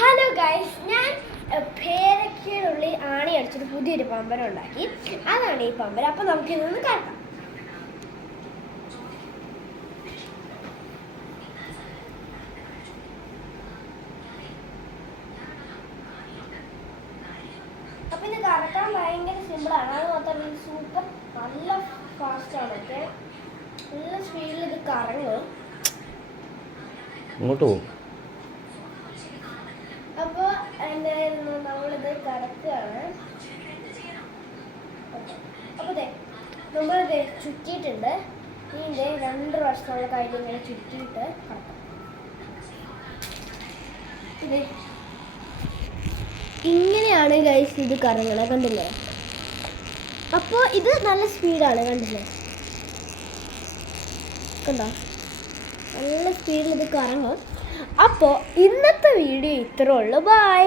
Hello guys, ഞാൻ പേരക്കയിലുള്ളിൽ ആണി അടിച്ചിട്ട് പുതിയൊരു പമ്പരം ഉണ്ടാക്കി. അതാണ് ഈ പമ്പരം. അപ്പം നമുക്കിതൊന്ന് കാണാം. അപ്പം ഇത് കറക്കാൻ ഭയങ്കര സിമ്പിളാണ്. അത് മാത്രമല്ല ഇത് സൂപ്പർ നല്ല ഫാസ്റ്റാണ്. ഒക്കെ നല്ല സ്പീഡിൽ ഇത് കറങ്ങും. ഇങ്ങോട്ട് പോകും. അപ്പോൾ എന്തായിരുന്നു നമ്മളിത് കറക്കുകയാണ്. അപ്പോൾ നമ്മളിത് ചുറ്റിയിട്ടുണ്ട്. ഇതിൻ്റെ 2 വർഷമുള്ള കയ്യിൽ ഇങ്ങനെ ചുറ്റിയിട്ട് കറക്കാം. ഇങ്ങനെയാണ് ഗൈസ് ഇത് കറങ്ങണത്, കണ്ടില്ലേ? അപ്പോൾ ഇത് നല്ല സ്പീഡാണ്, കണ്ടില്ലേ? കണ്ടോ, നല്ല സ്പീഡിൽ ഇത് കറങ്ങും. അപ്പോൾ ഇന്നത്തെ വീഡിയോ ഇത്രേ ഉള്ളൂ. ബൈ.